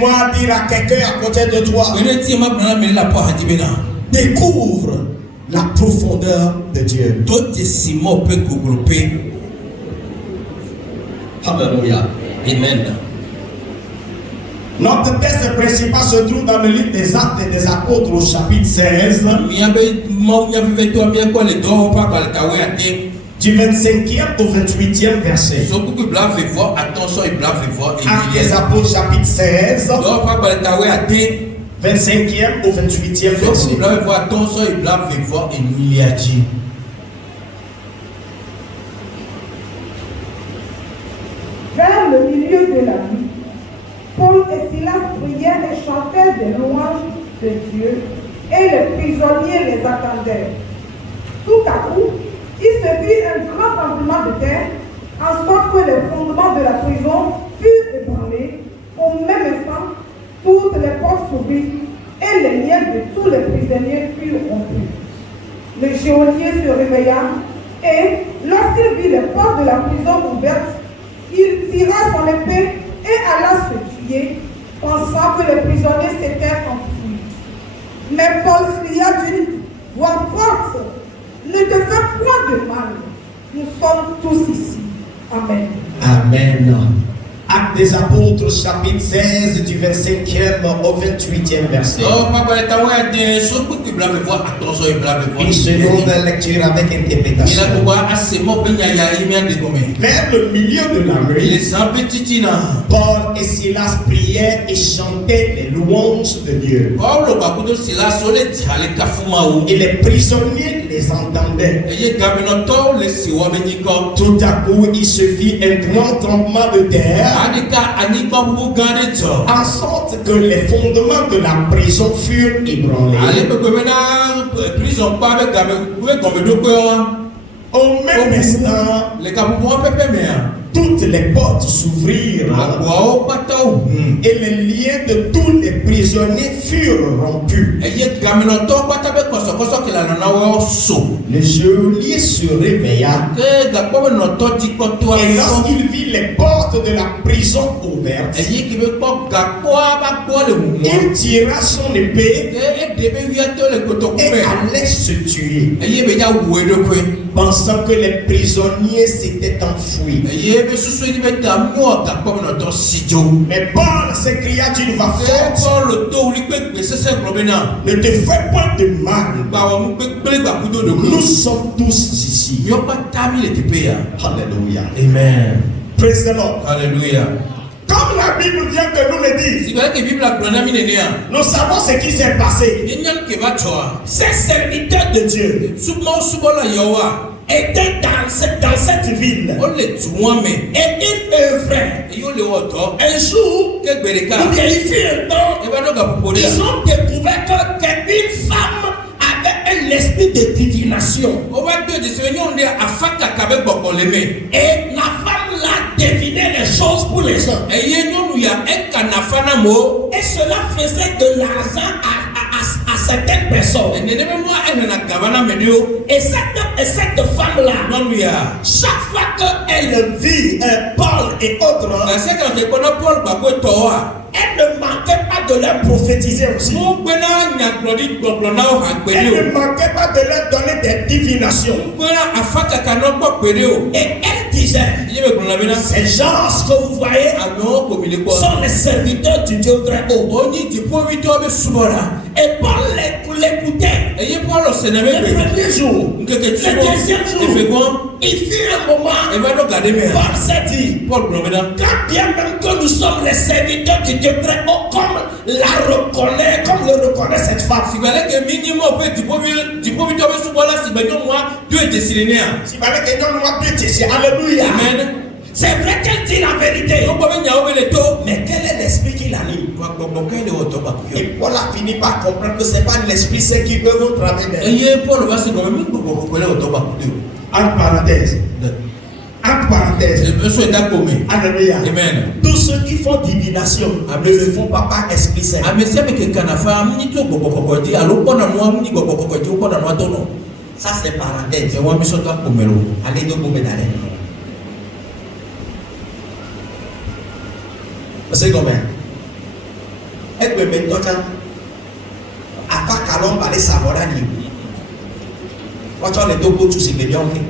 Moi dire à quelqu'un à côté de toi, découvre la profondeur de Dieu. Alléluia. Amen. Notre texte principal se trouve dans le livre des Actes et des Apôtres au chapitre 16. Du 25e au 28e verset. Actes des Apôtres chapitre 16. 25e au 28e verset. Vers le milieu de la nuit, Paul et Silas priaient et chantaient des louanges de Dieu, et les prisonniers les attendaient. Tout à coup, il se fit un grand tremblement de terre, en sorte que les fondements de la prison furent ébranlés. Au même instant, toutes les portes s'ouvrirent et les liens de tous les prisonniers furent rompus. Le geôlier se réveilla et, lorsqu'il vit les portes de la prison ouvertes, il tira son épée et alla se tuer, pensant que les prisonniers s'étaient enfuis. Mais Paul cria d'une voix forte: ne te fais point de mal, nous sommes tous ici. Amen. Amen. Actes des Apôtres, chapitre 16, du 25e au 28e verset. Une seconde lecture avec interprétation. Vers le milieu de la nuit, Paul et Silas priaient et chantaient les louanges de Dieu. Et les prisonniers les entendaient. Tout à coup, il se fit un grand tremblement de terre, en sorte que les fondements de la prison furent ébranlés. Au même instant, toutes les portes s'ouvrirent et les liens de tous les prisonniers furent rompus. Le geôlier se réveilla et lorsqu'il vit les portes de la prison ouvertes, il tira son épée et allait se tuer, pensant que les prisonniers s'étaient enfuis. Mais Paul s'écria d'une voix forte: ne te fais pas de mal, nous sommes tous ici. Alléluia. Amen. Praise the Lord. Alléluia. Comme la Bible vient de nous le dire, nous savons ce qui s'est passé. Ces serviteurs de Dieu étaient dans cette ville et ils œuvraient. Un jour, ou bien il fut un temps, ils ont découvert qu'une femme avait un esprit de divination. Et la femme là devinait les choses pour les gens. Et cela faisait de l'argent à certaines personnes. Et cette femme-là, chaque fois qu'elle vit Paul et autres, elle ne manquait pas de leur prophétiser aussi. Elle ne manquait pas de leur donner des divinations. Et elle disait: ces gens que vous voyez sont les serviteurs du Dieu très haut. Et Paul l'écoutait. Le premier jour, le deuxième jour, il fut un moment, Paul s'est dit: quand bien même que nous sommes les serviteurs du Dieu très haut, comme le reconnaît cette femme. Alléluia. C'est vrai qu'elle dit la vérité. Mais quel est l'esprit qui l'anime? Et Paul a fini par comprendre que ce n'est pas l'esprit saint qui peut vous travailler. Entre parenthèses. Alléluia. Amen. Tous ceux qui font divination ne le font pas par esprit saint. Ça c'est parenthèse. Allez donc vous mettre. C'est combien? Egbe me ntɔtsa. Afa kalɔn ba le sabɔ ɖa ni. Wɔtsɔ le dogo tu si gbemia wo ke.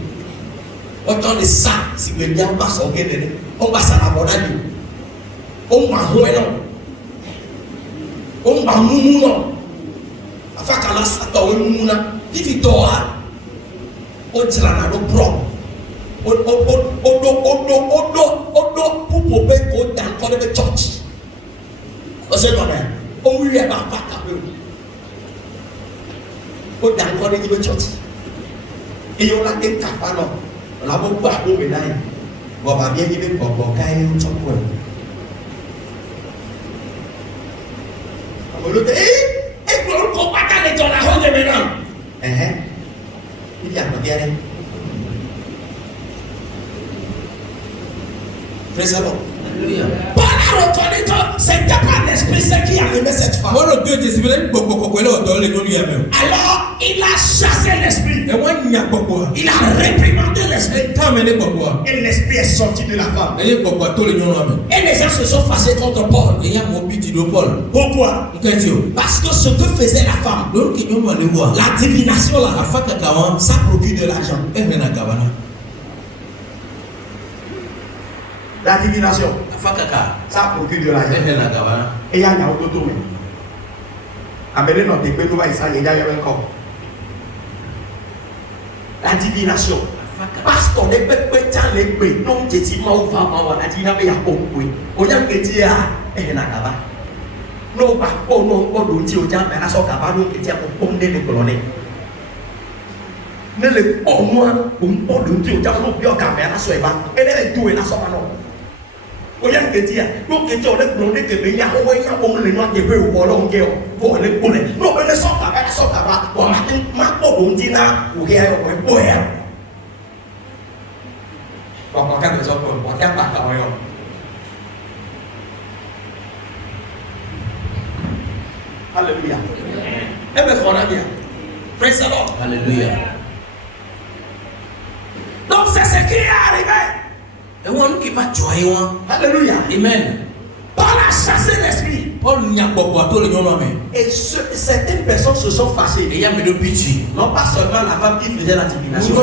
Wɔtsɔ le sa si gbemia wo ba sɔ ke nene. Wo ba sa abɔ ɖa ni. Wo ma hoe nɔ. Wo ma mumu nɔ. Afa kala satɔ wo mumu na. Fifi tɔa. Wo dzra na ɖo brɔ. Odo pupo be ko dan kɔ be church. Ose nɔ dɛ. O wi yɛ ba fa ka be. O dan kɔ be church. Eyo la ke kafa nɔ. La bo gba bo me na yi. Bɔ ba bi be bɔbɔ ka ye tsɔ ko. Amolo te gbolo ko pata le jɔ la ho de me na. Ibi a nɔ bi yɛrɛ. Praise the Lord. Paul a reconnu que c'était pas l'esprit saint qui a mené cette femme. Alors il a chassé l'esprit. Il a réprimandé l'esprit. Et l'esprit est sorti de la femme. Et les gens se sont fâchés contre Paul. Pourquoi? Parce que ce que faisait la femme, la divination là, ça procure de l'argent. La divination, ça procure de l'argent. Et il y a un auto. La divination. Parce qu'on est pétant les pétons, non, j'ai dit, moi, on va la divination. On y a un petit à Enakaba. Non, pas, oh non, on nous dit au diable, mais la socaba, nous, qui tient pour pommer les colonels. Ne le au moins, on nous dit au diable, nous, bien qu'à faire la soiva, et les deux et la soiva, non. Oya nketia no ketia ole blonde ke be nya ho nya o le no ke be wo lo nge o le kule no be le soka ba o ma tin ma ko bo ndina o he ayo ko ya ko ka be so ko ta ba ta yo Hallelujah. Ebe kona bien. Praise the Lord. Hallelujah. Donc c'est ce qui est arrivé. Et on qui va joyer. Alléluia. Amen. Paul a chassé l'esprit. Paul n'y a pas de l'homme. Et certaines personnes se sont fâchées. Et il y a de pitié. Non pas seulement la femme qui faisait la divination.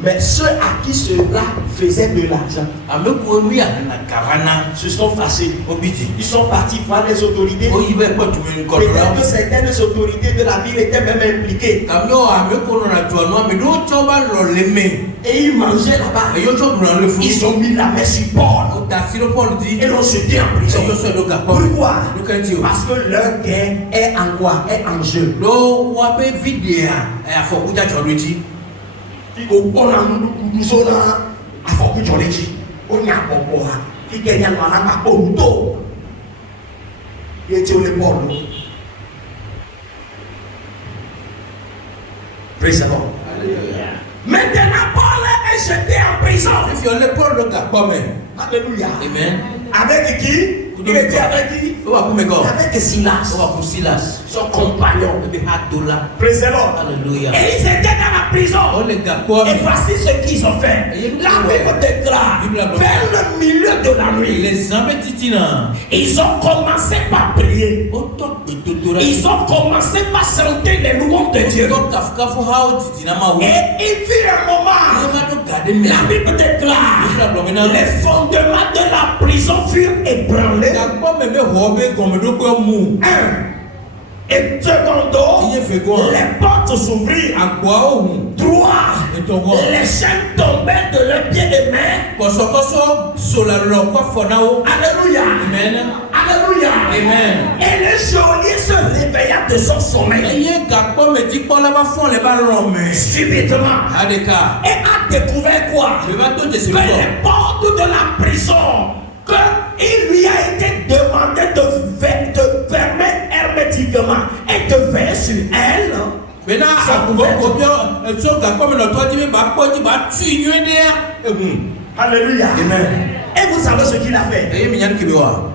Mais ceux à qui cela faisait de l'argent se sont fâchés. Ils sont partis voir les autorités. Peut-être que certaines autorités de la ville étaient même impliquées. Et ils mangeaient là-bas. Ils ont mis la main sur Paul. Et l'ont jeté en prison. Pourquoi? Parce que leur guerre est en quoi? Est en jeu. Il faut qu'on a nous zona à fort que j'en ai dit. On y a pas pour qui gagne à la main il était au Paul. Praise the Lord. Maintenant Paul est jeté en prison. Alléluia. Amen. Avec qui? Il était avec qui? Avec Silas. Son compagnon. Praise the Lord. Alléluia. Et ils étaient dans la prison. Et voici ce qu'ils ont fait. La Bible déclare vers le milieu de la nuit. Ils ont commencé par prier. Ils ont commencé par chanter les louanges de Dieu. Et il vit un moment. La Bible déclare les fondements de la prison furent ébranlés. Et secondo, les portes s'ouvrirent. 3, les chaînes tombaient de leurs pieds et mains. Alléluia. Amen. Alléluia. Amen. Et le geôlier se réveilla de son sommeil. Subitement. Et a découvert quoi? Que les portes de la prison, qu'il lui a été demandé de fermer hermétiquement et de veiller sur elle. Alléluia. Amen. Et vous savez ce qu'il a fait?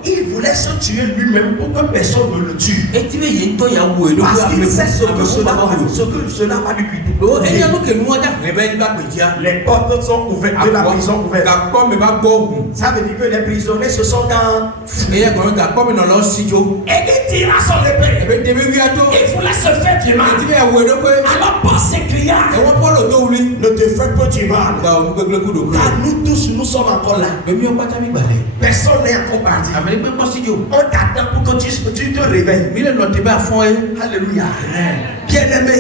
Il voulait se tuer lui-même pour que personne ne le tue. Parce qu'il sait ce que cela va lui coûter. Les portes sont ouvertes de la prison ouverte. Ça veut dire que les prisonniers se sont dans. Et il tira son épée. Il voulait se faire du mal. Alors Paul s'écria, ne te fais pas du mal. Car nous tous, nous sommes encore là. Personne n'est encore parti. On t'attend pour que tu te réveilles. Alléluia. Bien-aimé,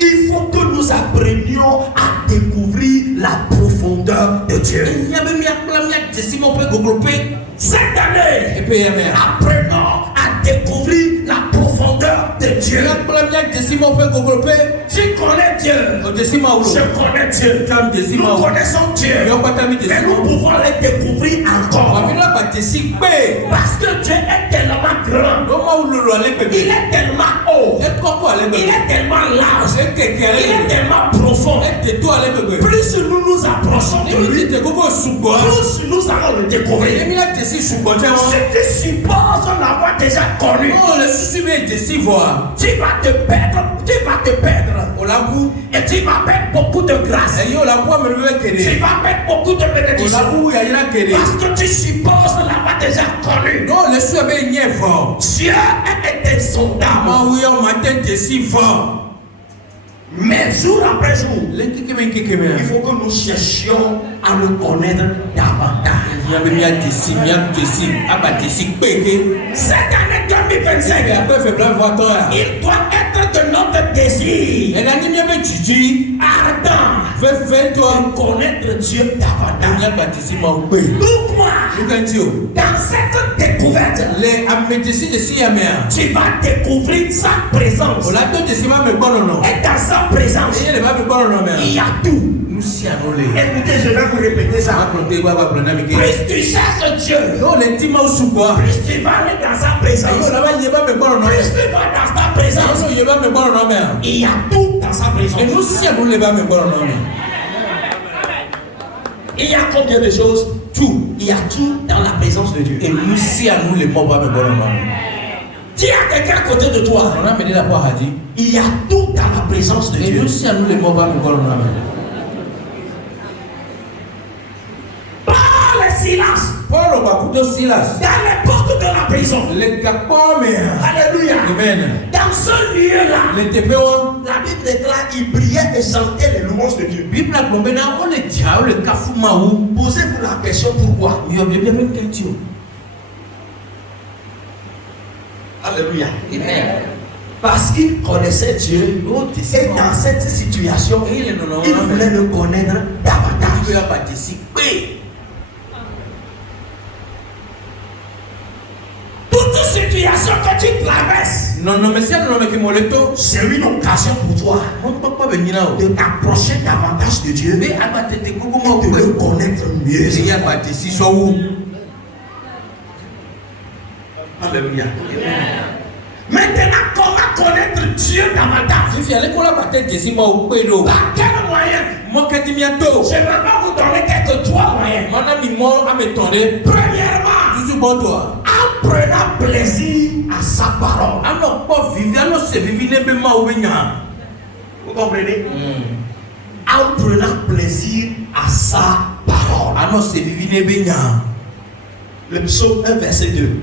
il faut que nous apprenions à découvrir la profondeur de Dieu. Cette année, apprenons à découvrir la profondeur de Dieu. Tu connais Dieu. Je connais Dieu. Nous connaissons Dieu. Mais nous pouvons les découvrir encore. Parce que Dieu est tellement grand. Il est tellement haut. Il est tellement large. Il est tellement profond. Plus nous nous approchons de lui, plus nous allons le découvrir. Si tu supposes l'avoir déjà connu, tu vas te perdre. Et tu vas perdre beaucoup de grâce. Tu vas perdre beaucoup de bénédictions. Parce que tu supposes l'avoir déjà connu. Dieu est insondable. Mais jour après jour, il faut que nous cherchions à le connaître davantage. Cette année 2025, il doit être de notre désir ardent de connaître Dieu davantage. Pourquoi? Dans cette découverte, tu vas découvrir sa présence. Et dans sa présence, il y a tout. Écoutez, je vais vous répéter ça. Plus tu cherches Dieu, plus tu vas aller dans sa présence. Plus tu vas dans sa présence, il y a tout dans sa présence. Il y a combien de choses? Tout. Il y a tout dans la présence de Dieu. Et nous, si à nous les morts, dis à quelqu'un à côté de toi, il y a tout dans la présence de Dieu. Et nous, si à nous les morts, Paul et Silas, dans les portes de la prison. Alléluia. Amen. Dans ce lieu-là, la Bible déclare qu'il priait et chantait les louanges de Dieu. Posez-vous la question pourquoi? Alléluia. Amen. Parce qu'il connaissait Dieu et dans cette situation, il voulait le connaître davantage. Toute situation que tu traverses, c'est une occasion pour toi de t'approcher davantage de Dieu et de le connaître mieux. Alléluia. Maintenant, comment connaître Dieu davantage? Par quel moyen? Je vais vous donner quelques trois moyens. Premièrement, en prenant plaisir à sa parole. Vous comprenez? En prenant plaisir à sa parole. Le psaume 1, verset 2.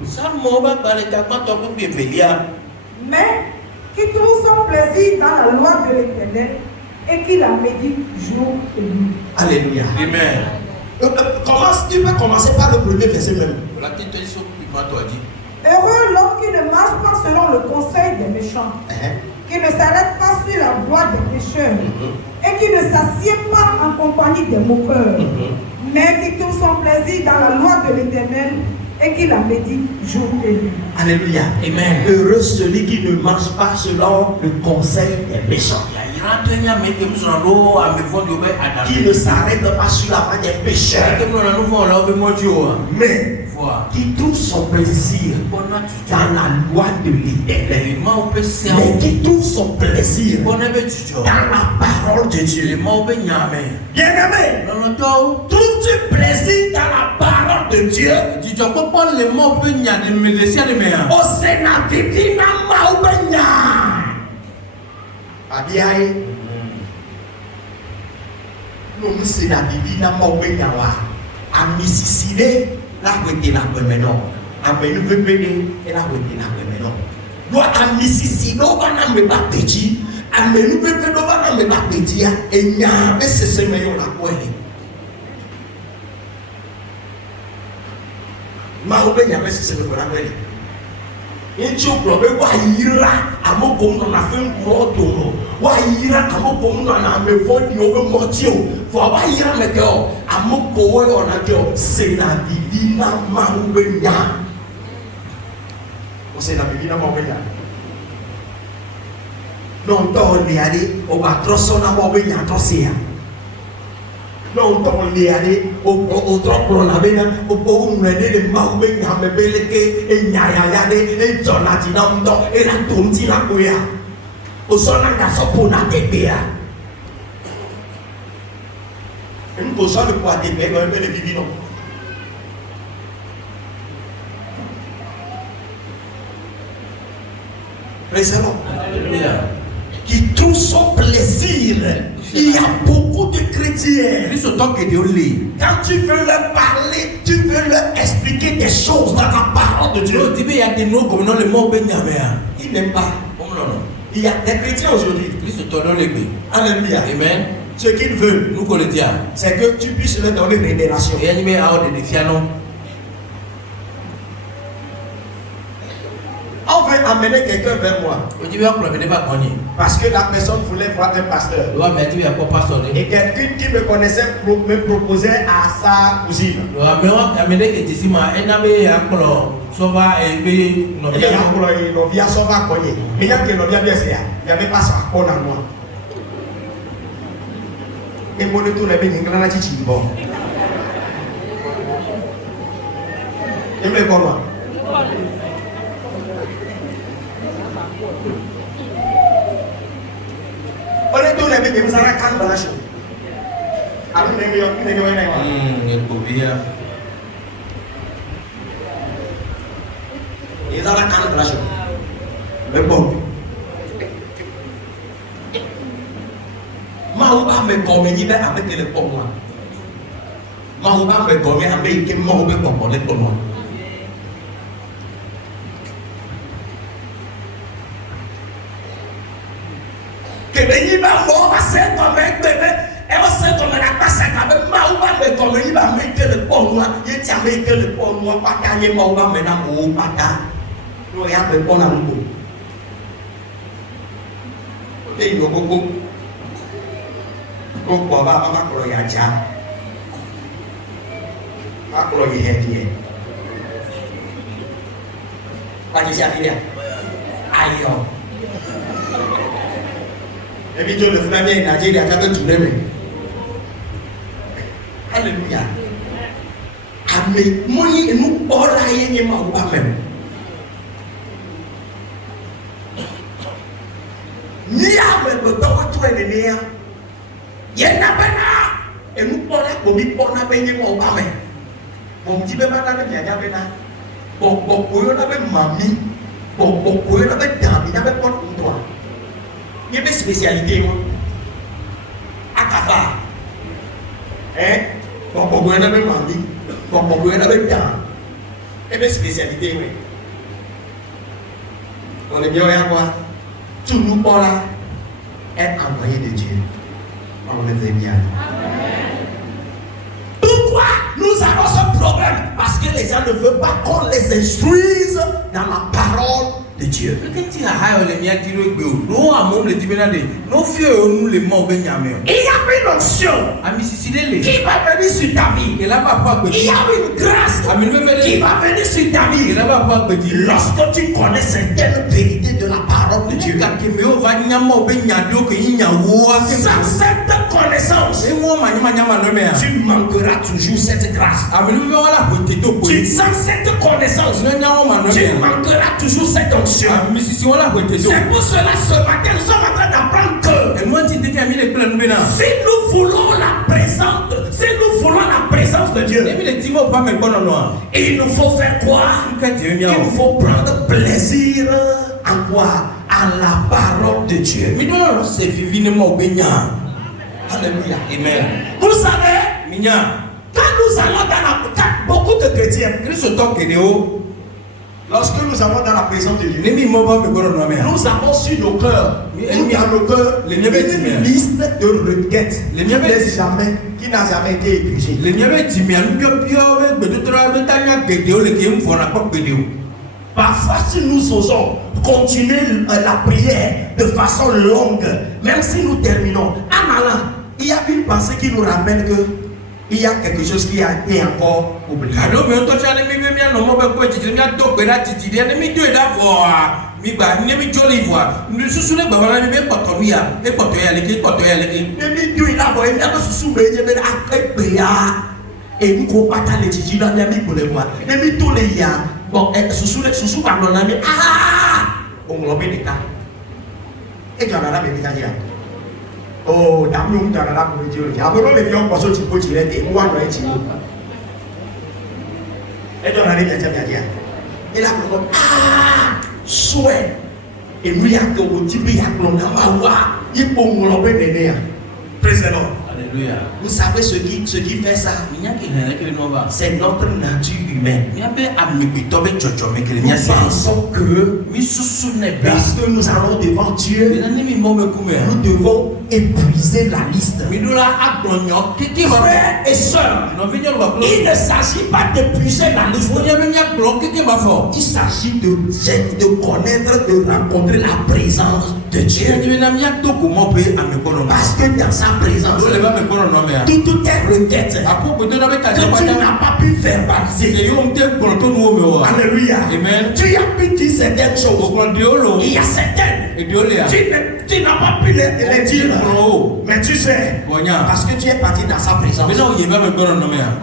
Mais qui trouve son plaisir dans la loi de l'Éternel et qui la médite jour et nuit. Alléluia. Amen. Tu peux commencer par le premier verset même. Heureux l'homme qui ne marche pas selon le conseil des méchants, qui ne s'arrête pas sur la voie des pécheurs, et qui ne s'assied pas en compagnie des moqueurs, mais qui trouve son plaisir dans la loi de l'Éternel et qui la médite jour et nuit. Alléluia. Amen. Heureux celui qui ne marche pas selon le conseil des méchants, qui ne s'arrête pas sur la voie des pécheurs, mais qui trouve son plaisir dans la loi de l'Éternel, mais qui trouve son plaisir dans la parole de Dieu. Bien-aimé, trouves-tu plaisir dans la parole de Dieu. Au Sénat, Vivi Nama Oubenya. Abiaye. Nous Sénat, Vivi Nama Oubenya. À Mississippi, là où était la maintenant. À Benuébé, et là où était la maintenant. Nous à Mississippi, nous allons me battre petit. À Benuébé, nous allons me battre petit. Et n'y a pas ce semaine là quoi. Maoube n'y a pas ce semaine là quoi. Et tu vois, wa ira, amoko na na fin moto, wa ira amoko na na me fodi obe motio, for wa ira me ko, amoko we ona ko, c'est la divina maoube nya. O c'est la divina maoube nya. Non to li ali, o ba troso na maoube nya trosia. Non to li ali, o troppo la bena, o po un le maoube nya me beleke e nya ya de e jonati na ndo e la tonti la koya. O sona ga so po na tebea. En ko so le po atebe go be le vivino. Président, qui trouve son plaisir. Il y a beaucoup de chrétiens. Quand tu veux leur parler, tu veux leur expliquer des choses dans la parole de Dieu. Ils n'aiment pas. Il y a des chrétiens aujourd'hui. Alléluia. Amen. Ce qu'ils veulent, c'est que tu puisses leur donner des révélations. On veut amener quelqu'un vers moi. Parce que la personne voulait voir un pasteur. Et quelqu'un qui me connaissait me proposait à sa cousine. Et il n'y avait pas ça à moi. Et mon retour est bien grand chichi bon. Et me comment? On est tous les gens qui nous arrêtent dans la chose. Alors, nous ils arrêtent dans la chose. Mais bon. Maouba me gomme, il va avec le pomme. Maouba me gomme, avec le maouba pomme, le pomme. Que venir va mort, va se tomber, bébé, et on se tombe la passe à la maouba me gomme, il va mettre le pomme, il tient avec le pomme, pas gagner maouba maintenant, ou pas ta. Nous regardons le pomme à nous. Et il y a beaucoup. Ko baba mama kro ya ja akro ye hediye pani sia dia ayo ebi jo le funa ni Nigeria ka to tuneme hallelujah ame moni enu ora ye ni ma o ba me ni ame ko to wa tu ene ni ya Yena bena, enu pona komi pona benye mo bame. Bom tibe mata ne nyanya bena. Bom koyo na be mami, bom koyo na be dami na be pon ntwa. Ye be spécialité mo. Akafa. Bom koyo na be mami, bom koyo na be dami. Ye be spécialité mo. On est bien là quoi. Tout nous pona est envoyé de Dieu. Pourquoi nous avons ce problème? Parce que les gens ne veulent pas qu'on les instruise dans la parole de Dieu. Il y a une onction qui va venir sur ta vie. Il y a une grâce qui va venir sur ta vie. Lorsque tu connais certaines vérités de la parole de Dieu. Sans cette connaissance, tu manqueras toujours cette grâce. Tu sens cette connaissance, tu manqueras toujours cette onction. C'est pour cela ce matin nous sommes en train d'apprendre que si nous voulons la présence de Dieu, il nous faut faire quoi? Il nous faut prendre plaisir à quoi? À la parole de Dieu. Alléluia. Amen. Vous savez, quand nous allons dans la... Beaucoup de chrétiens, lorsque nous allons dans la présence de Dieu, nous avons sur nos cœurs, dans nos cœurs, une liste de requêtes qui n'a jamais été épuisée. Parfois, si nous osons continuer la prière de façon longue, même si nous terminons, en allant, il y a une pensée qui nous ramène que il y a quelque chose qui a été encore oublié. Bon, sous pardon, on l'a mis des cas. Et tu en as mis des cas. Oh, d'amour, tu en as mis des cas. Après, les gens pensent que tu peux tirer des mois dans les tirs. Et tu en as mis des cas. Et là, souhait. Et nous, il y a que au type, il y a que l'on a voir. Il faut nous l'enlever des nerfs. Président. Vous savez ce qui fait ça? C'est notre nature humaine. Nous pensons que lorsque nous allons devant Dieu, nous devons épuiser la liste. Frères et sœurs, il ne s'agit pas d'épuiser la liste. Il s'agit de connaître, de rencontrer la présence de Dieu. Parce que dans sa présence, toute requête que tu n'as pas pu verbaliser. Alléluia. Amen. Tu as pu dire certaines choses. Il y a certaines. Tu n'as pas pu les dire. Mais tu sais, parce que tu es parti dans sa présence,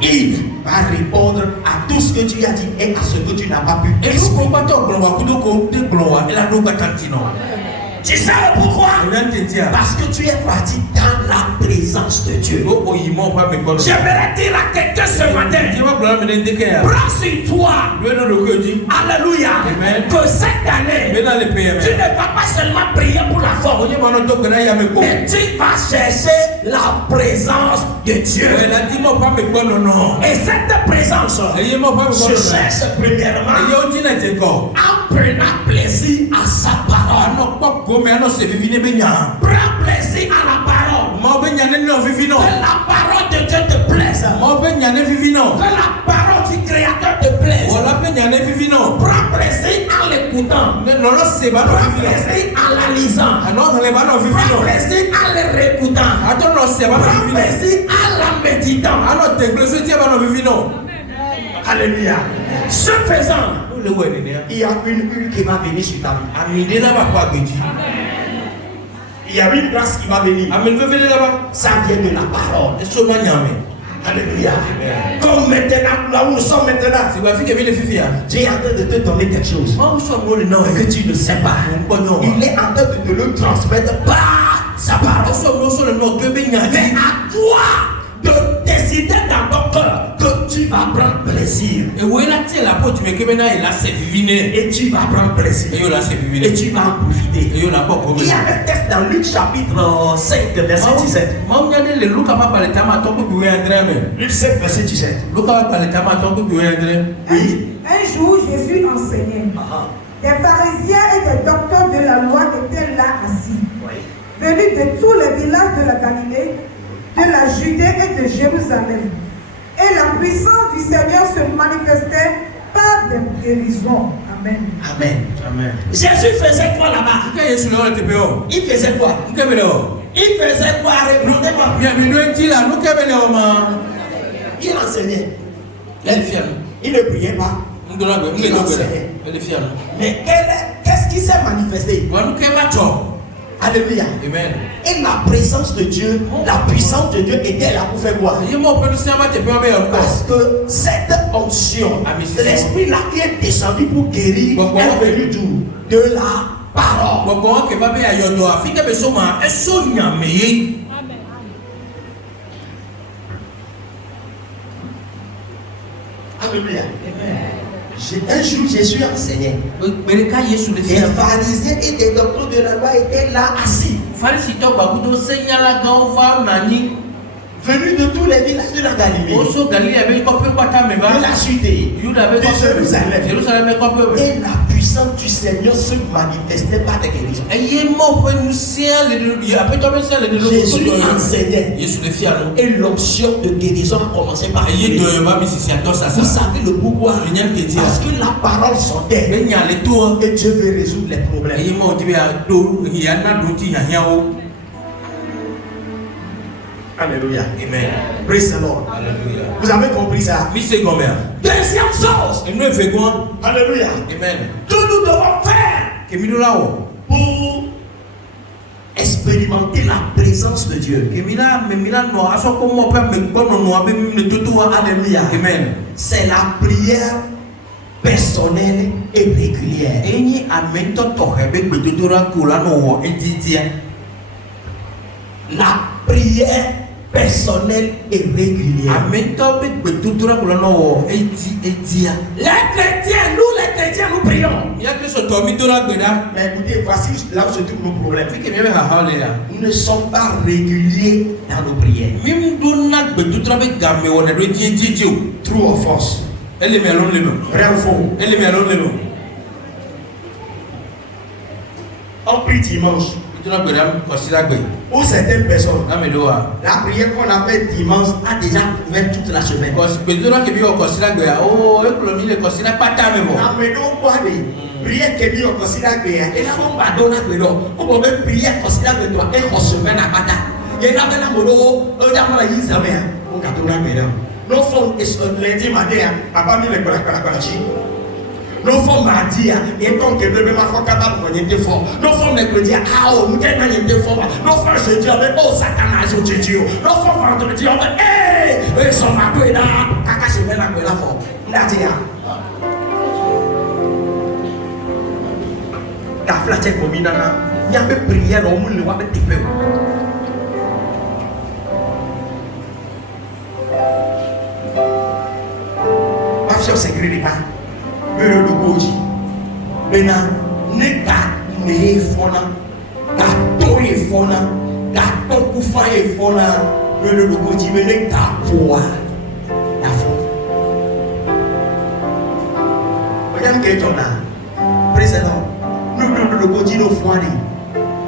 il va répondre à tout ce que tu as dit et à ce que tu n'as pas pu exprimer. Tu sais pourquoi? Parce que tu es parti dans la présence de Dieu. J'aimerais dire à quelqu'un ce matin, prends sur toi, alléluia, que cette année, tu ne vas pas seulement prier pour la forme, mais tu vas chercher la présence de Dieu. Et cette présence, je cherche premièrement en prenant plaisir à sa parole. Prends plaisir à la parole. Que la parole de Dieu te plaise. Que la parole du Créateur te plaise. Prends plaisir en l'écoutant. Prends plaisir en la lisant. Prends plaisir en le réécoutant. Prends plaisir en la méditant. Alléluia. Ce faisant, il y a une huile qui va venir sur ta vie. Il y a une grâce qui va venir. Ça vient de la parole. Alléluia. Comme maintenant, là où nous sommes maintenant, Dieu est en train de te donner quelque chose que tu ne sais pas. Il est en train de te le transmettre par sa parole. Mais à toi de décider dans ton cœur que tu vas prendre plaisir. Et tu vas prendre plaisir. Et tu vas en profiter. Il y a un texte dans Luc chapitre 5 verset 17. Luc 5 verset 17. Un jour Jésus enseignait. Des pharisiens et des docteurs de la loi étaient là assis, venus de tous les villages de la Galilée, de la Judée et de Jérusalem. Et la puissance du Seigneur se manifestait par des guérisons. Amen. Amen. Amen. Jésus faisait quoi là-bas? Il faisait quoi? Il faisait quoi? Il enseignait. Il ne priait pas. Il enseignait. Mais qu'est-ce qui s'est manifesté? Alléluia. Amen. Et la présence de Dieu, la puissance de Dieu était là pour faire quoi? Parce que cette onction, l'esprit là qui est descendu pour guérir, est venu d'où? De la parole. Alléluia. Un jour, Jésus enseignait. Les pharisiens et les docteurs de la loi étaient là assis. Venus de tous les villages de la Galilée, de la Judée, de Jérusalem. Et la puissance du Seigneur se manifestait par des guérisons. Jésus enseignait. Et l'onction de guérison a commencé par lui. Vous savez le pourquoi? Parce que la parole sortait. Et Dieu veut résoudre les problèmes. Alléluia. Amen. Praise the Lord. Alléluia. Vous avez compris ça? Deuxième chose. Alléluia. Amen. Que nous devons faire pour expérimenter la présence de Dieu. Alléluia. Amen. C'est la prière personnelle et régulière. La prière personnelle et régulière. Les chrétiens, nous prions. Mais écoutez, voici là où se trouvent nos problèmes. Nous ne sommes pas réguliers dans nos prières. True or false? Vrai ou faux? On prie dimanche. Pour certaines personnes, la prière qu'on a fait dimanche a déjà couvert toute la semaine. Prière que Dieu considère que et là on va donner que l'on on peut prier considère que toi et on se met à bata. Il y a là dans molo dans la yizamea on ka donner que là. Nos femmes lundi matin papa mi le kola nos femmes mardi et donc que bébé ma foi capable de gagner fort. Nos femmes mercredi ah oh nous gagne gagner fort. Nos femmes jeudi avec oh Satan au Dieu. Nos femmes vendredi avec eh son mato là kaka se met la fort. Nadia la flatte combinana il y a des prières au monde le va mettre peu. Pas sûr c'est crédit pas. Le logoji. Maintenant, ne ka ne fona, ka to e fona, ka to kufa e fona. Le logoji mais ne ka poa. La fo. Madame Ketona, président. Nous le logoji no foani.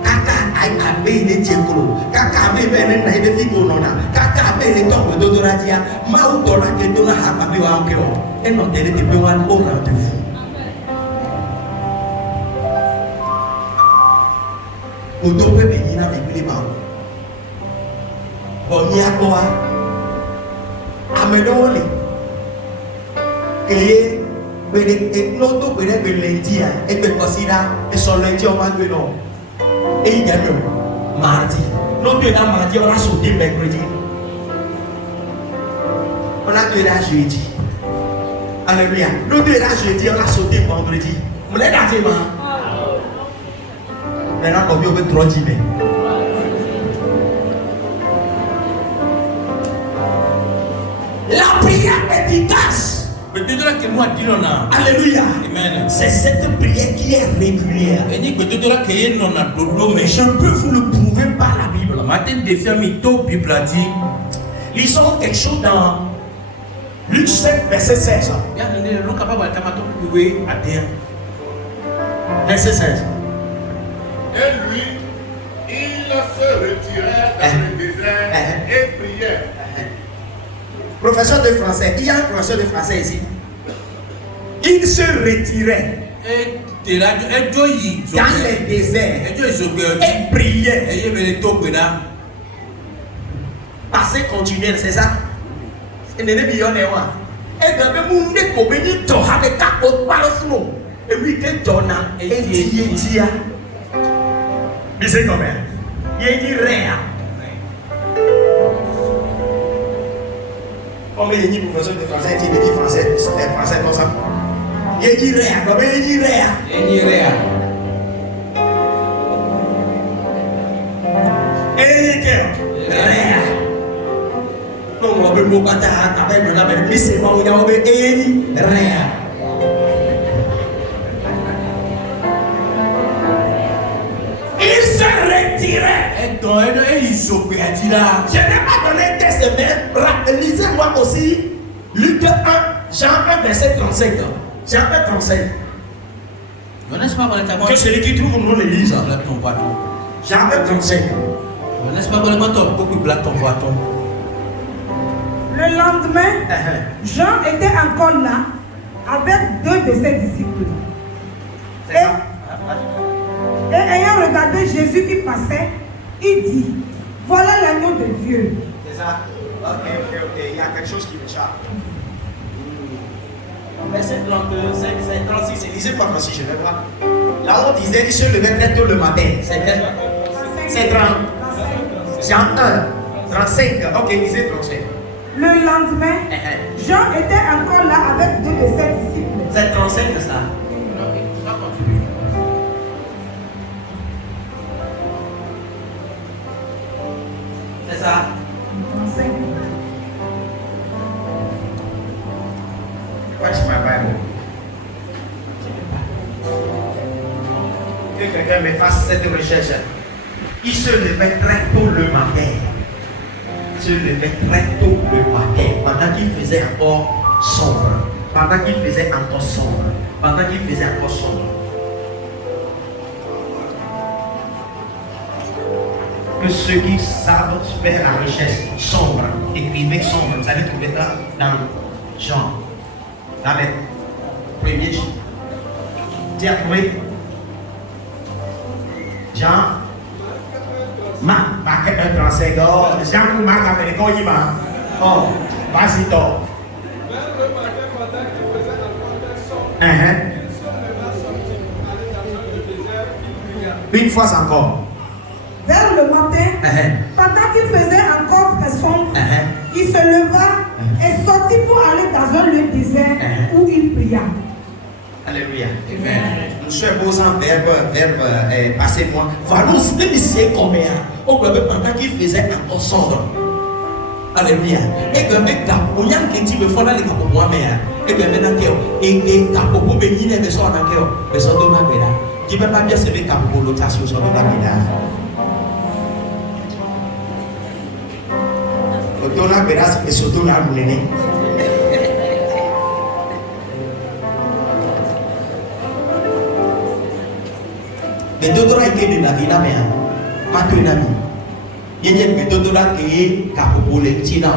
Kaka ai abe ne tiekolo. Kaka abe be ne na ebe fiko nona. Kaka abe ne to ko dodoradia. Ma u dora ke dona ha abe wa onke o. Et non télé de Béwan au rendez-vous. Au dos de Bénina avec les membres. Bon, n'y a quoi? Amédole. Et l'auto peut être lundi. Et peut considérer et son lundi on va dire non. Et il y a le mardi. L'autre là mardi on a sauté mercredi. On a que là jeudi. Alléluia. Nous deux là jeudi, on a sauté vendredi. Vous l'avez gâté, ma. Maintenant, on vient au 3 mai. La prière efficace. Alléluia. C'est cette prière qui est régulière. Je peux vous le prouver par la Bible. Lisons quelque chose dans Luc 7, verset 16. Verset 16. Et lui, il se retirait dans le désert et priait. Professeur de français, il y a un professeur de français ici. Il se retirait dans les déserts et priait. Passé continuel, c'est ça? Et puis, Mais c'est combien? Il dit rien. Comme il dit professeur de français, il dit français, c'est français comme ça. Il dit rien. Comme il dit rien. Il dit rien. Et il dit rien. Donc on peut me battre avec mon ami, mais c'est pas où il y a rien. Il se retirait. Et donc, il se retira. Je n'ai pas donné un texte, mais lisez-moi aussi Luc 1, Jean 1, verset 35. Jean 1, 35. Que celui qui trouve nous le lise. Jean 1, 35. Le lendemain, Jean était encore là avec 2 de ses disciples. Et ayant regardé Jésus qui passait, il dit, voilà l'agneau de Dieu. C'est ça. Ok. Il y a quelque chose qui me charme. Verset 35, 36, lisez-moi si je vais voir. Là on disait, il se levait très tôt le matin. C'est 30. Jean 1, 35. Ok, lisez 35. Le lendemain, Jean était encore là avec 2 de ses disciples. C'est 35 de ça. C'est ça. 35. Watch my Bible. Que quelqu'un me fasse cette recherche. Il se levait très tôt le matin. Il se levait très tôt le matin. Pendant qu'il faisait encore sombre. Pendant qu'il faisait encore sombre. Pendant qu'il faisait encore sombre. Que ceux qui savent faire la recherche sombre, écrivez sombre, vous allez trouver ça dans Jean. Dans les premiers chapitres. Tu as trouvé Jean, Marc 1, 35. Oh, Jean, Marc, américain, il va. Oh, vas-y, toi. Une fois encore. Vers le matin, pendant qu'il faisait encore très sombre, il se leva et sortit pour aller dans un lieu désert où il pria. Alléluia. Amen. Nous sommes posant verbe passez-moi. Valons, même ici, combien? Au pendant qu'il faisait encore sombre. Alléluia. Et que mes capons, il y a un qui me font là les capons, moi, mais et que maintenant, et capons, vous bénissez les maisons en accueil, mais ça donne un peu là. Qui ne peut pas bien se mettre capons, l'autation, ça donne un peu là. Dona verás que se dona al nene. Mais d'autres ont été de la vie là, mais maintenant, il y a des d'autres qui sont capables de tirer.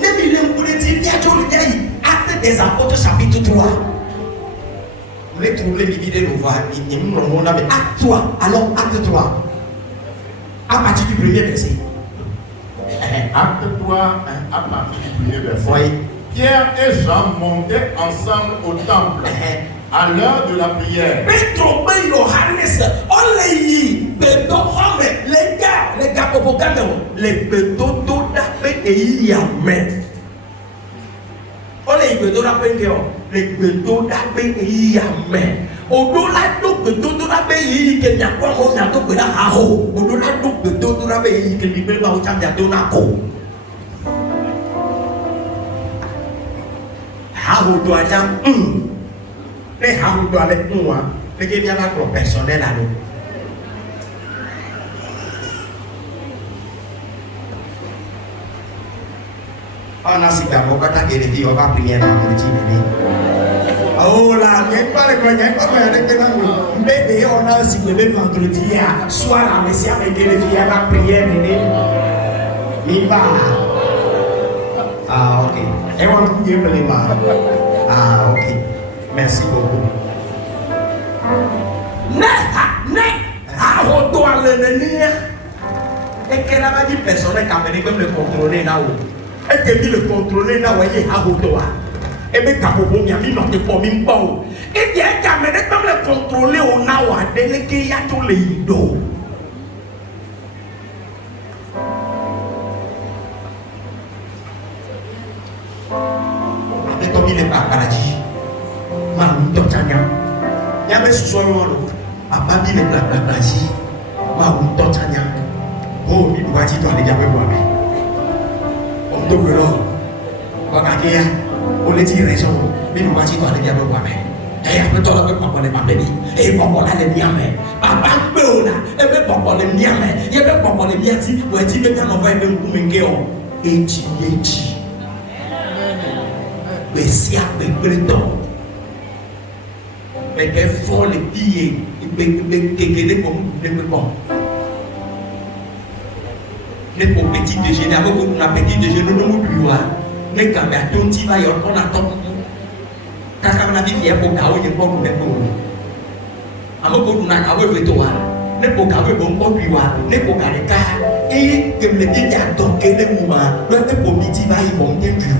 Les millions de tirs, il y a toujours acte des apôtres chapitre 3. Vous les trouvez les vidéos, vous voyez, acte 3. Alors, acte 3. À partir du premier verset. Acte 3, à partir du premier verset. Oui. Pierre et Jean montaient ensemble au temple à l'heure de la prière. Personnel à nous. On a si d'abord quand on a dit on va prier dans le petit bébé. Oh là, il n'y a pas de quoi, il n'y a pas de quoi. Mais on a si bébé vendredi, soit la messie avec les filles, elle va prier, bébé. Il va. Ah, ok. Et on va prier pour les mains. Ah, ok. Merci beaucoup. Et qu'elle a dit personne qui a venu comme le contrôler là-haut. Elle te dit le contrôler là-haut, il y a et bien, quand vous avez mis notre pomme, Et il y a un caméra qui le contrôler au Nawa, délégué, il y a tous les idoles. Avec comme il est pas paradis, Maroun Totania, il y a même ce soir, Papa il est pas paradis, Maroun Totania. Oh, il doit dire dans les gamins, on te verra. On les dit raison, mais nous voici dans les gamins. Et après, toi, on peut pas parler par les billes. Et papa, là, les biens, mais papa, peu là, et puis papa, les biens, mais il y a pas papa, les biens, si, ou est-il bien, on va y même pour m'engueuler. Et tu mais si après, prétend, mais qu'elle font les filles, et qu'elle comme les bon. Les pour petit déjeuner, avec on a petit déjeuner, nous nous buons. Les caméras, on t'y va, on attend. Quand on a dit qu'il y a pour Kao, il y a pour nous. Avant qu'on a Kao, il faut ne pour Kao, il faut qu'on puisse ne pour Kaleka. Et que le dit, il y a donc les moments, le pour midi va, ils vont bien du.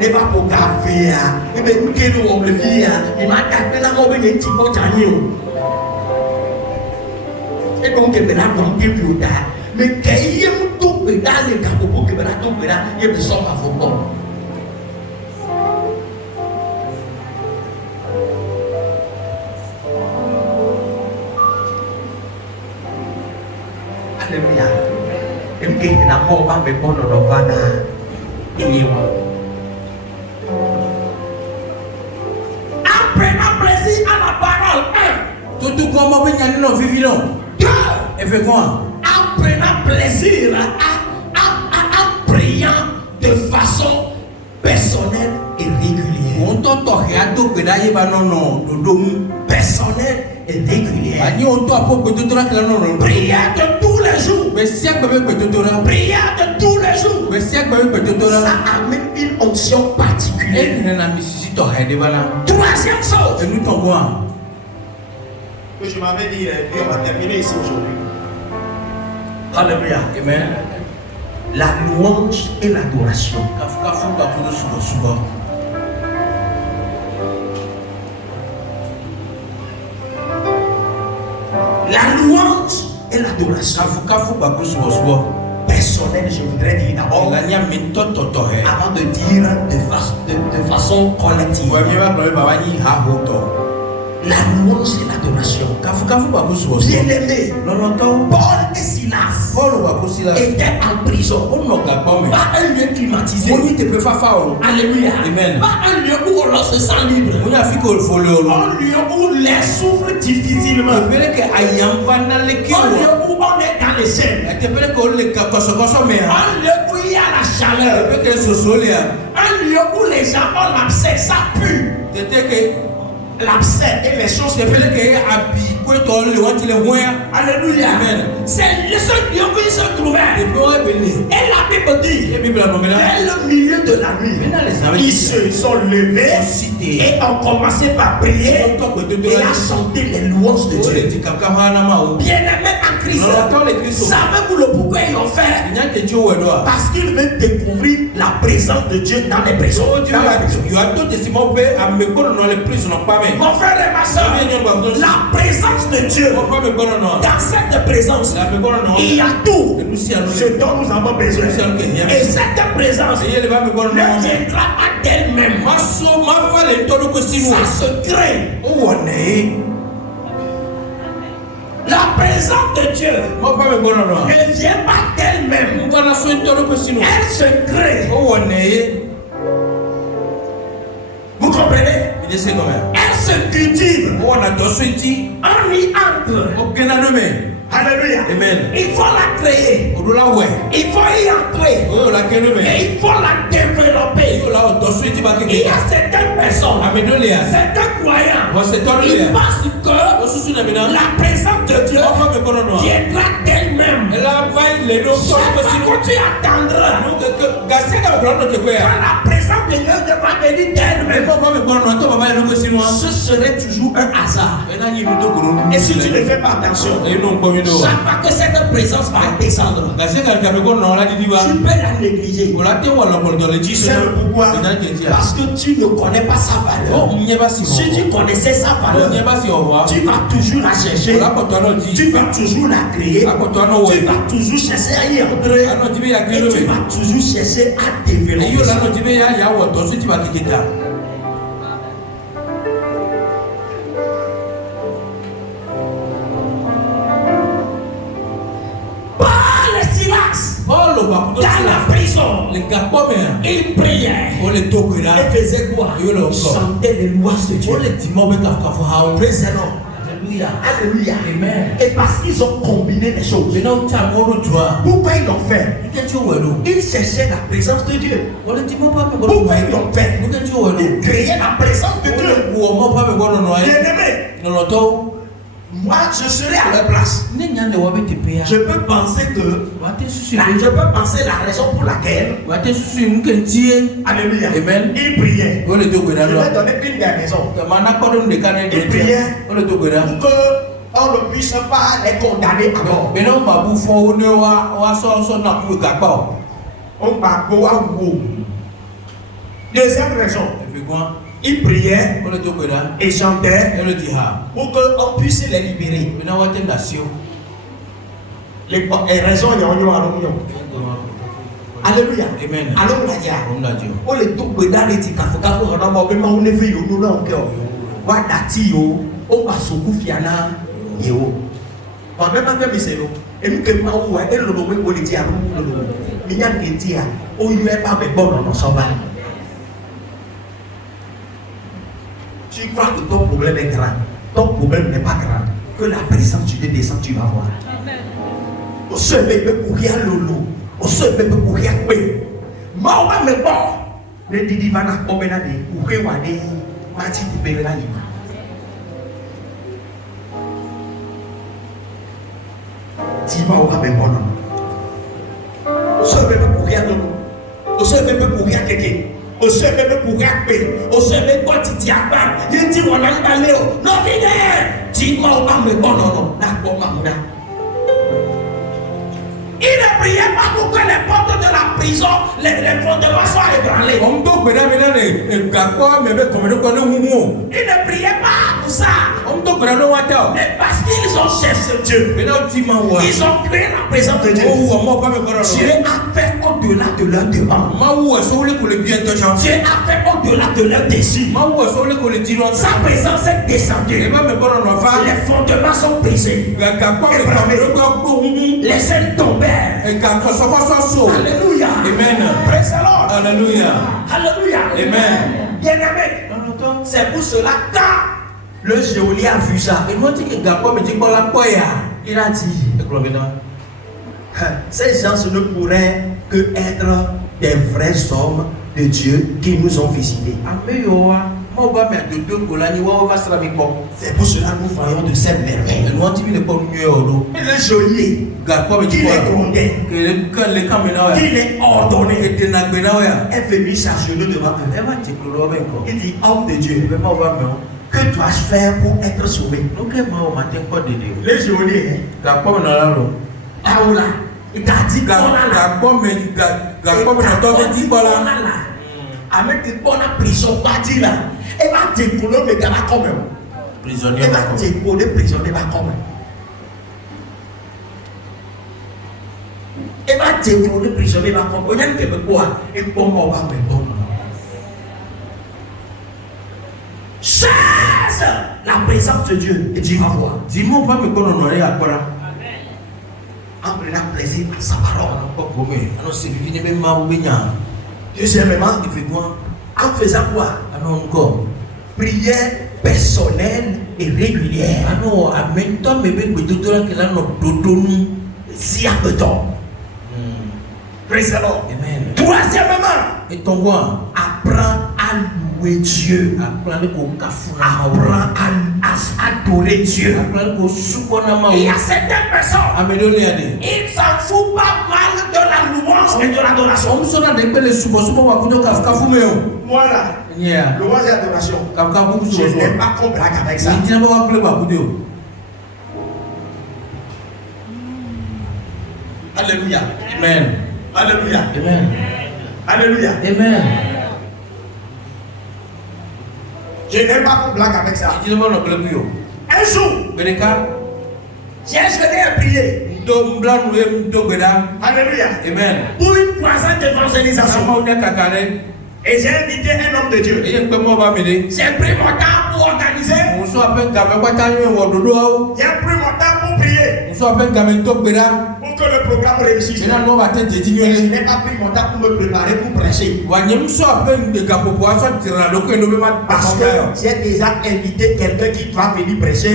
Ne va pour café, et bien nous qui nous on le vit, il m'a tapé la mauvaise et petit peu d'agneau. Et donc, il y a un peu de mais qu'il y ait tout pédale et qu'à propos que tout pédale, il y a des sommes à fond. Alléluia. Et que n'a pas me bon dans le vana. Il y a. Apprenez plaisir à la parole. Tout comme on vient nous vivons. Et fait quoi? Apprenant plaisir à prier de façon personnelle et régulière. On t'entend rien tout que d'ailleurs bah non personnelle et régulière. Bah ni on doit pas que tout là que non. Prière de tous les jours. Mais si on peut que tout là. Prière de tous les jours. Mais si on peut que tout là. Ça amène une onction particulière. Et nous n'avons nécessité rien de voilà. Troisième chose. Et nous tombons. Que je m'avais dit, on va terminer ici aujourd'hui. Alléluia. Amen. La louange et l'adoration. La louange et l'adoration. Personnel, je voudrais dire d'abord, avant de dire de façon collective. La louange et l'adoration. Bien aimé, Paul et Silas étaient en prison. Pas un lieu climatisé. Alléluia. Amen. Pas un lieu où on se sent libre. Un lieu où les souffle difficilement. Un lieu où on est dans les chaînes. Un lieu où il y a la chaleur. Un lieu où les gens ont l'abcès, ça pue. L'abcès et les choses que alléluia. C'est le seul lieu où ils se trouvaient. Et la Bible dit, dès le milieu de la nuit, ils se sont levés et ont commencé par prier et à chanter les louanges de Dieu. Bien-aimés en Christ, savez-vous le pourquoi ils l'ont fait? Parce qu'ils veulent découvrir la présence de Dieu dans les prisons. Mon frère et ma soeur, la présence de Dieu, dans cette présence, il y a tout ce dont nous avons besoin. Et cette présence ne viendra pas d'elle-même. Ça se crée. La présence de Dieu ne vient pas d'elle-même. Elle se crée. Vous comprenez? Elle se cultive. On y entre. Alléluia. Amen. Il faut la créer. Il faut y entrer. Et il faut la développer. Il y a certaines personnes, certains croyants, ils pensent que la présence de Dieu viendra d'elle-même. Quand tu attendras, quand la présence de Seigneur va venir d'elle-même. Ce serait toujours un hasard. Et si tu ne fais pas attention, chaque fois que cette présence va descendre, tu peux la négliger. Tu sais pourquoi? Parce que tu ne connais pas sa valeur. Si tu connaissais sa valeur, tu vas toujours la chercher, tu vas toujours la créer, tu vas toujours chercher à y entrer, et tu vas toujours chercher à développer. Dans la prison, il priait. Il faisait quoi? Il chantait les louanges de Dieu. Praise the Lord. Alléluia. Alléluia. Amen. Et parce qu'ils ont combiné les choses. Pourquoi ils l'ont fait? Ils cherchaient la présence de Dieu. Pourquoi ils l'ont fait? Ils créaient la présence de Dieu. Bien-aimé, moi je serai à leur place. Je peux penser que la raison pour laquelle alléluia, Amen. Ils priaient. Je vais donner une des raisons. Ils priaient pour qu'on ne puisse pas les condamner encore. Deuxième raison, ils priaient et chantaient pour qu'on puisse les libérer. Les raisons, alléluia. Amen. On les tout dans les tikafokafo on a même on est vu nous là encore. Wa dati yo, o ba soku fiana yo. Ba même pas c'est nous. Et nous que ma ou et le lobo ko le dia nous. Mi yan ke dia, o yo e pas be bon non so ba. Tu crois que ton problème est grand? Ton problème n'est pas grand. Que la présence de Dieu descend, tu vas voir. Au seul bébé pour rien lolo. Au seul bébé pour rien paix. Maoma me bon. Le didi va na kobenade. Ou que wade. Mati de bébé la lima. Tima ou me bon. Au seul bébé pour rien lolo. Au seul bébé pour rien kéké. Au seul bébé pour rien paix. Au seul bébé quand tu t'y appelles. Il dit on a un galéo. Non, venez. Tima ou me bon non. Na bon mamuna. Il ne priait pas pour que les portes de la prison, les fondements soient ébranlés. Il ne priait pas pour ça. Mais parce qu'ils ont cherché Dieu, ils ont créé la présence de Dieu. Dieu a fait au-delà de leur demande. Dieu a fait au-delà de leur désir. Sa présence est descendue. Les fondements sont brisés. Les scènes tombèrent. Alléluia. Amen. Praise the Lord. Alléluia. Alléluia. Amen. Bien-aimé, c'est pour cela quand le geôlier a vu ça, il a dit, ces gens ne pourraient que être des vrais hommes de Dieu qui nous ont visités. C'est pour cela que nous voyons de cette merveille. Et le geôlier qui les grondait, qui les ordonnait, est venu s'agenouiller devant eux. Il dit, homme de Dieu, que dois-je faire pour être sauvé? Le geôlier, il t'a dit avec des bonnes prisons, parti là. Elle va décoller le gars quand même. Prisonnier. Elle va décoller prisonnier quand même. Elle va décoller prisonnier quand même. Regarde que quoi? Et comment on va me donner? Chasse la présence de Dieu et tu vas voir. Dis-moi pas me connaître à quoi. En prenant plaisir à sa parole. Deuxièmement, il fait quoi? En faisant quoi? Prière personnelle et régulière. Si un peu temps. Praise the Lord. Amen. Troisièmement, apprends à louer Dieu. Apprends à adorer Dieu. Il y a certaines personnes, ils s'en foutent pas mal de la louange louange et de l'adoration. Voilà. Louange et adoration. Je n'aime pas qu'on blague avec ça. Alléluia. Amen. Alléluia. Amen. Alléluia. Amen. Je n'aime pas qu'on blague avec ça. Un jour, j'ai jeté un prier. Alléluia. Amen. Pour une croissante d'évangélisation. Et j'ai invité un homme de Dieu. J'ai pris mon temps pour organiser. J'ai pris mon temps pour prier. Pour que le programme réussisse. Je n'ai pas pris mon temps pour me préparer pour prêcher. Parce que j'ai déjà invité quelqu'un qui doit venir prêcher.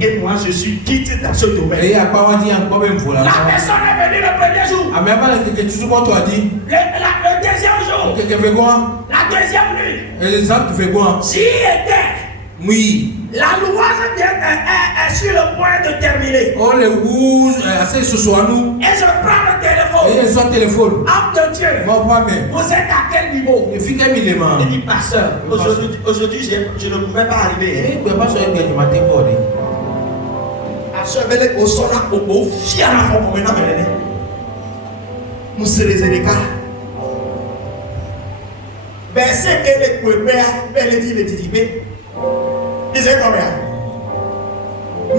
Et moi je suis quitte dans ce domaine. La personne est venue le premier jour. Le deuxième jour. La deuxième nuit. J'y étais. Oui. La louange est sur le point de terminer. Et je prends le téléphone. Homme de Dieu. Vous êtes à quel niveau? Il dit, pasteur, aujourd'hui je ne pouvais pas arriver. Verset que le père dit le titibé. Disait combien?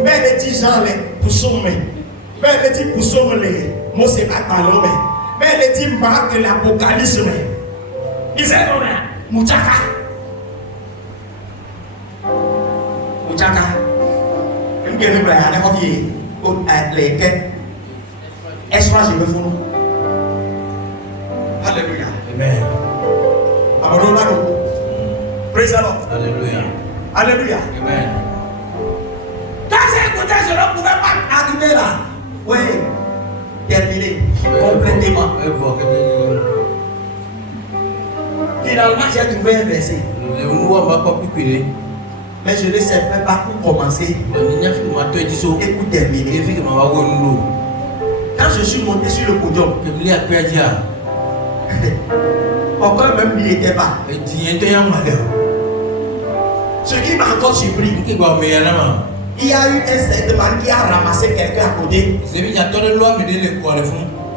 Belle dit Jean les poussons-mais. Belle dit poussons-les. Moi c'est pas talon mais. Belle dit Marc de l'Apocalypse mais. Disait combien? Mouchaka. Mouchaka. Une gueule de blague, on dit les quêtes. Est-ce que je me fous? Alléluia. Amen. Praise the Lord. Alléluia. Alléluia. Amen. Quand j'ai écouté, je ne pouvais pas arriver là. Oui. Terminé. Complètement. Finalement, j'ai trouvé un verset. Mais je ne savais pas où commencer et où terminer. Quand je suis monté sur le podium, encore même il n'était pas. Ce qui m'a encore surpris, il y a eu un segment qui a ramassé quelqu'un à côté.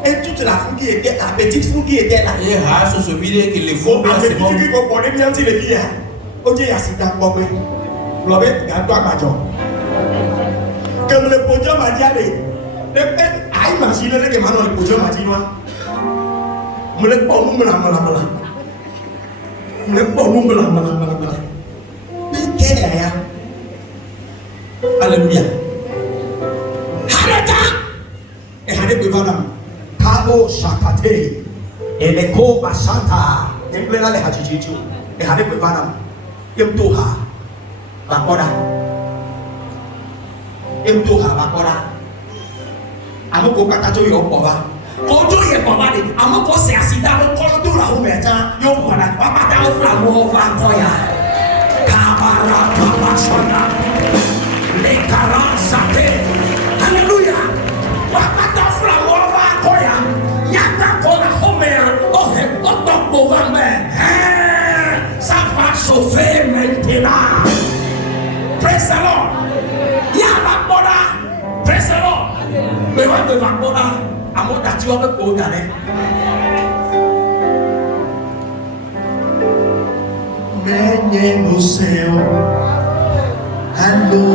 Et toute la foule qui était, la petite foule qui était là. Comme le podium a dit, imaginez que maintenant le podium a dit, alléluia. Et Kabo Shakate et les Koba Shanta et Mela les Hajijitu et Hade Bevanam Yemtoha Bakora Amoko Katajo Yokoba Ojo Yekoba Amoko se asida Kodo la Humeta Yokoba Papa Flamu Francoya Kabara Papa Shona les Karasate Alléluia Papa Flamu Francoya Yata Kona Homer ça va chauffer maintenant. Praise the Lord. Yaba Boda. Praise the Lord. Mais on va Boda. À mon tati on va Boda. Menye no seo. Hello.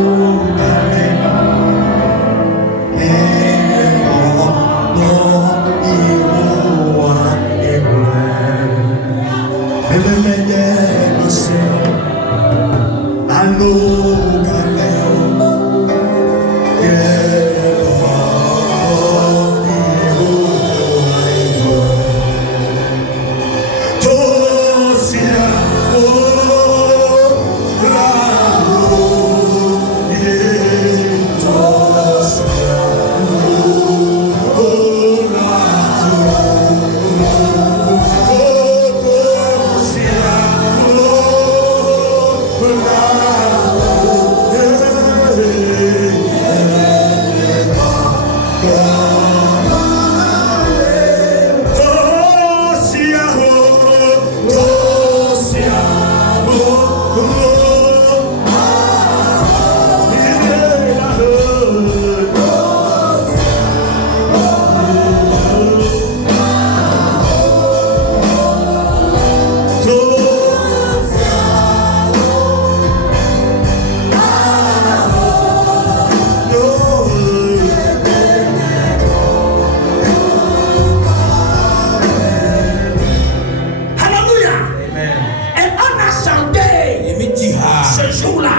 ce jour-là,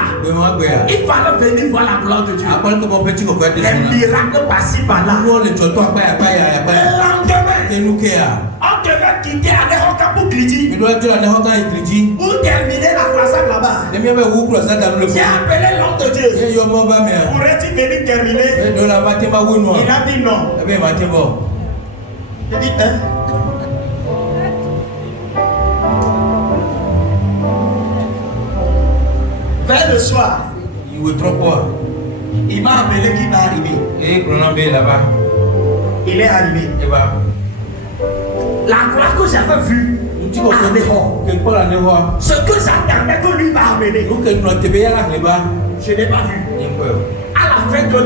il fallait venir voir la gloire de Dieu. Les miracles par-ci par-là. Le lendemain, on devait quitter Anehoka pour Glidi. Pour terminer la croisade là-bas. J'ai appelé l'homme de Dieu. Pourrait-il venir terminer? Il a dit non. J'ai dit vers le soir, il m'a appelé qui va arriver. Il est arrivé. La gloire que j'avais vue, ce que j'attendais que lui va amener, je n'ai pas vu. À la fin de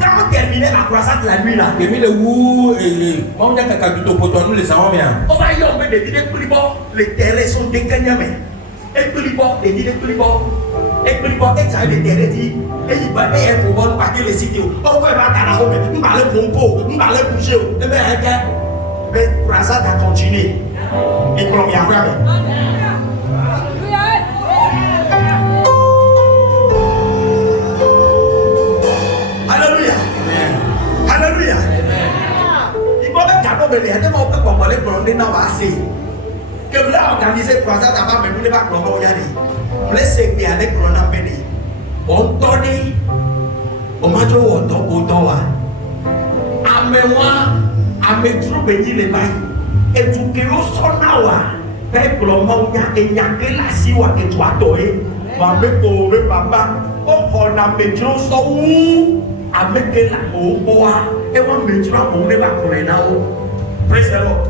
quand on terminait la croisade la nuit là, on va y avoir des idées plus bas, les terrains sont dégagnés. Et puis les idées plus bas. Et puis les terrains dit, et il va payer pour bon partir les cités. On va la home, on va le pompo, on va le bouger. Mais la croisade a continué. Et pour y avoir. Alléluia. Alléluia. Il va mettre cadeau de l'air, on peut commander pour le nez assez. Que là organiser croisade avant mais nous ne pas comment y aller. Laissez bien avec Corona Béni. On donne au majo au toa. Amène-moi à me trouver les mailles. Et tout que l'on s'en a. Peuple mondia et n'y a que la siwa et toi toé. Va me trouver papa. On a me trouvé ça où? Avec la boa. Et on me trouve pour ne pas courir là-haut. Praise the Lord.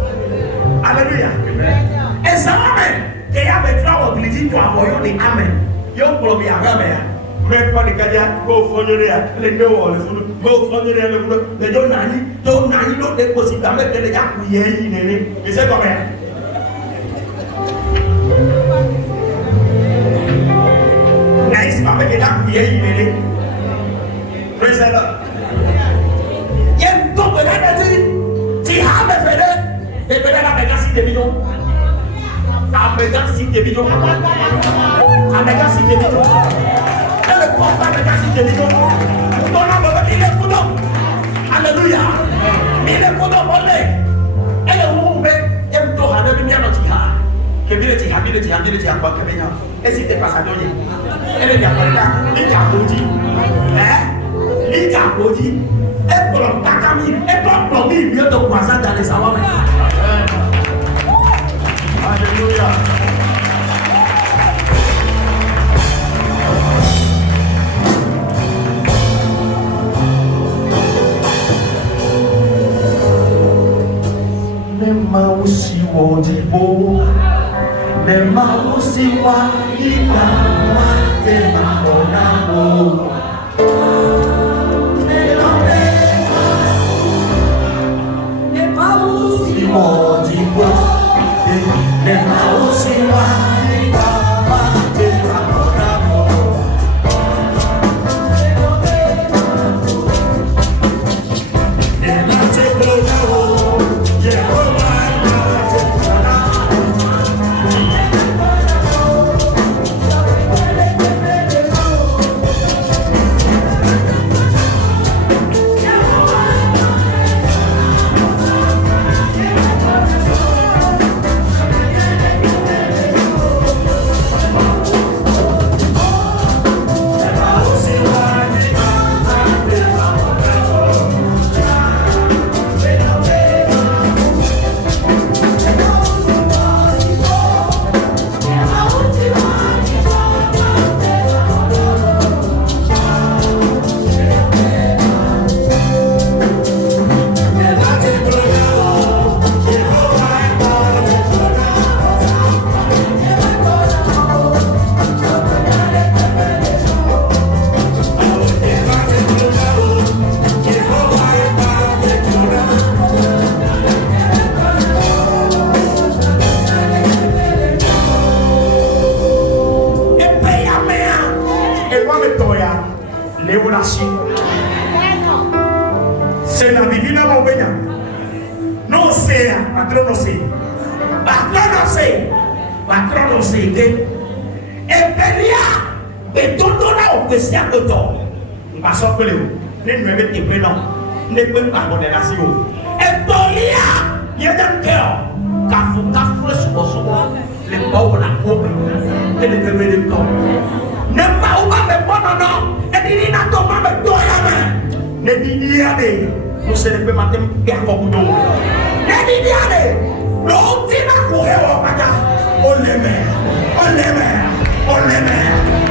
Alléluia. Et ça amen. Et avec là on dit tu as envoyé des amen. Yo pour bien amen. Mais pas de cadia, go fonner les deux go fonner les nani l'autre est possible avec les gars qui est inné. Mais c'est comment? Nice avec les gars qui est inné. Praise the Lord. Yem to be na dit, ti ha me fele. Et puis là, la si des millions. Améga si des millions. Améga si des millions. Et le pauvre Améga si des millions. Ton âme, il est content. Alléluia. Il est content pour lui. Et le monde, il me doit aller bien dans Tiha. Que bien Tiha, quoi que bien. Et si t'es pas ça, donné. Elle est bien pour là. Il t'a applaudi. Il t'a applaudi. Et pour le takami, et pour le mieux de croissance dans les salons. Alléluia. Nema usiwo dibo, nema usiwa ita mate makonamo. Nema usiwo dibo. C'est la vie dans mon bénin. Non, c'est à chronoser. À chronoser. À chronoser. Et béni Et tout là, on peut s'y accorder. Il va sortir le haut. Les nuits de tes prénoms. Ne peut pas connaître la CEO. Et pour rien, il y a un cœur. Car vous cafouez sur vos soins. Les pauvres la coupe. Et les bébés de corps. Ne pas ou pas me prendre non. Et dit n'a pas me donner la main. Ne dit allez. Nous célébrons matin bien comme nous. Ne dit allez. L'ultime courir au matin. On les met. On les met. On les met.